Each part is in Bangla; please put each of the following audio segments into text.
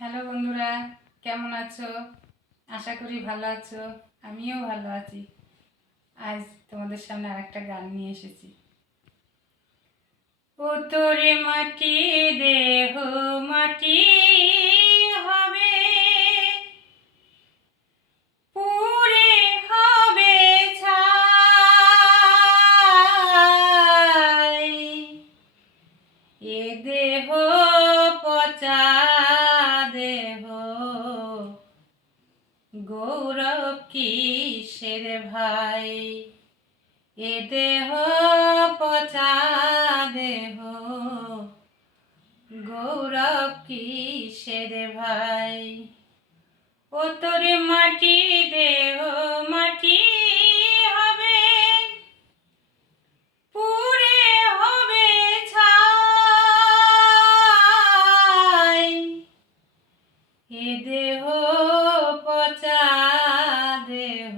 হ্যালো বন্ধুরা, কেমন আছো? আশা করি ভালো আছো। আমিও ভালো আছি। আজ তোমাদের সামনে আরেকটা গান নিয়ে এসেছি। ও তোরে মাটি দেহ মাটি হবে, পুরে হবে ছাই। এ দেহ পচা দেহ, গৌরব কিসের ভাই। এ দেহ পচা দেহ, গৌরব কিসের ভাই। ও তোর মাটি দেহ মাটি হবে, পুরে হবে ছাই। এ দেহ পচা দেহ,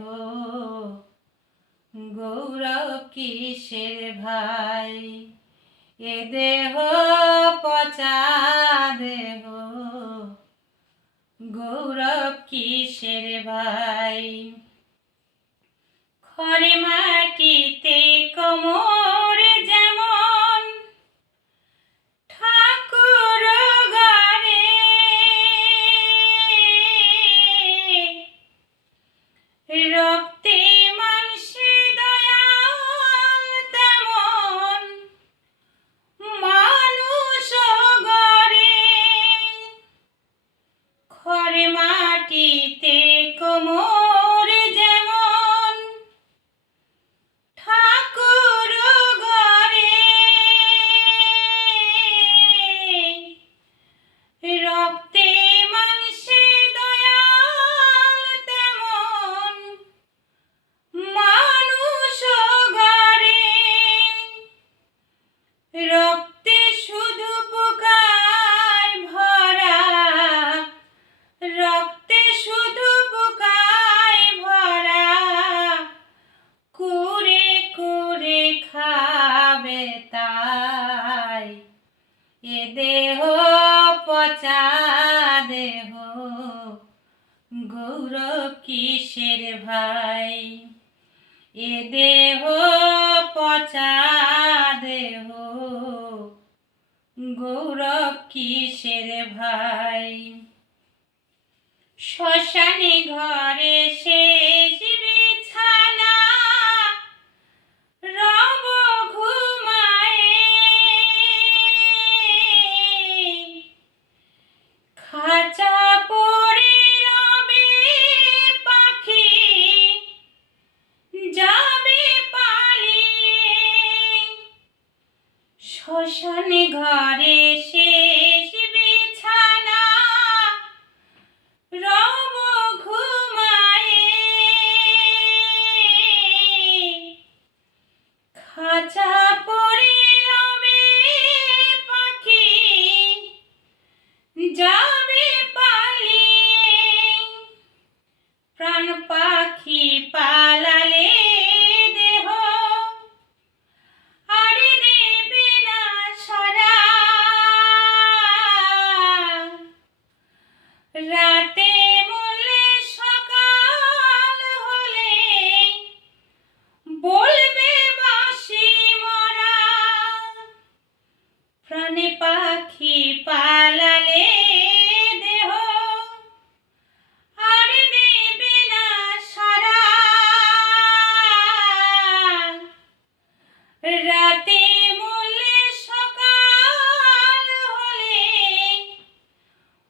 গৌরব কিসের ভাই। এ দেহ পচা দেহ, গৌরব কিসের ভাই। খড়ে মাটিতে কোমর যেমন, ঠাকুর গারে রক্তে মাংসে দয়াল তেমন, মানুষ গড়ে। খড়ে মাটিতে কোমর যেমন, ঠাকুর গড়ে রক্তে মাংসে দয়াল তেমন, মানুষ গড়ে। রক্তে শুধু পোকায় ভরা, রক্তে শুধু পোকায় ভরা, কুরে কুরে খাবে তাই। এ দেহ পচা দেহ, গৌরব কিসের ভাই। এ দেহ পচা দেহ, গৌরব কিসের ভাই। শ্মশানে ঘরে শেষ বিছানা, রব ঘুমায়ে। খাঁচা পড়ে রবে পাখি, যাবে পালিয়ে। শ্মশানে ঘরে শেষ বিছানা, রব ঘুমায়ে। খাঁচা পড়ে রবে পাখি, যাবে পালিয়ে। প্রাণ পাখি পালালে দেহ, আর দেবে না সারা। রাতে মরলে সকাল হলে, বলবে বাঁশি মরা। প্রাণে পাখি পালালে দেহ, আর দেবে না সারা। রাতে মরলে সকাল হলে,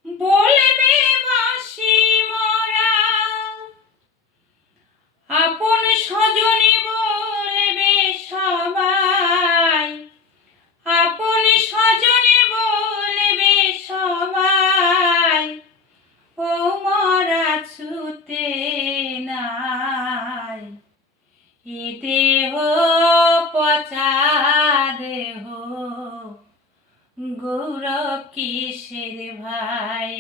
বলবে বাঁশি মরা। আপন স্বজনে বলবে সবাই, আপন স্বজনে বলবে সবাই, ও মরা ছুতে নাই। এ দেহ পচা দেহ, গৌরব কিসের ভাই।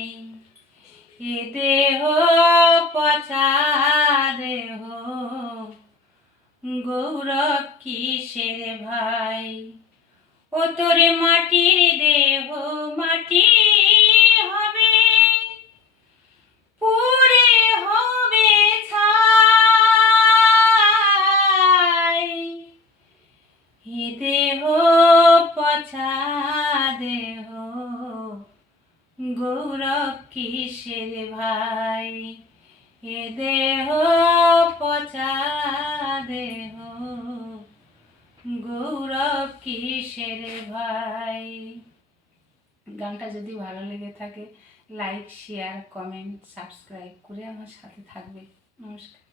এ দেহ পচা দেহ, গৌরব কিসের ভাই। ও তোরে মাটির দেহ মাটি হবে, কিসের ভাই, এ দেহ পচা দেহ, গৌরব কিসের ভাই। গানটা যদি ভালো লেগে থাকে লাইক শেয়ার কমেন্ট সাবস্ক্রাইব করে আমার সাথে থাকবে। নমস্কার।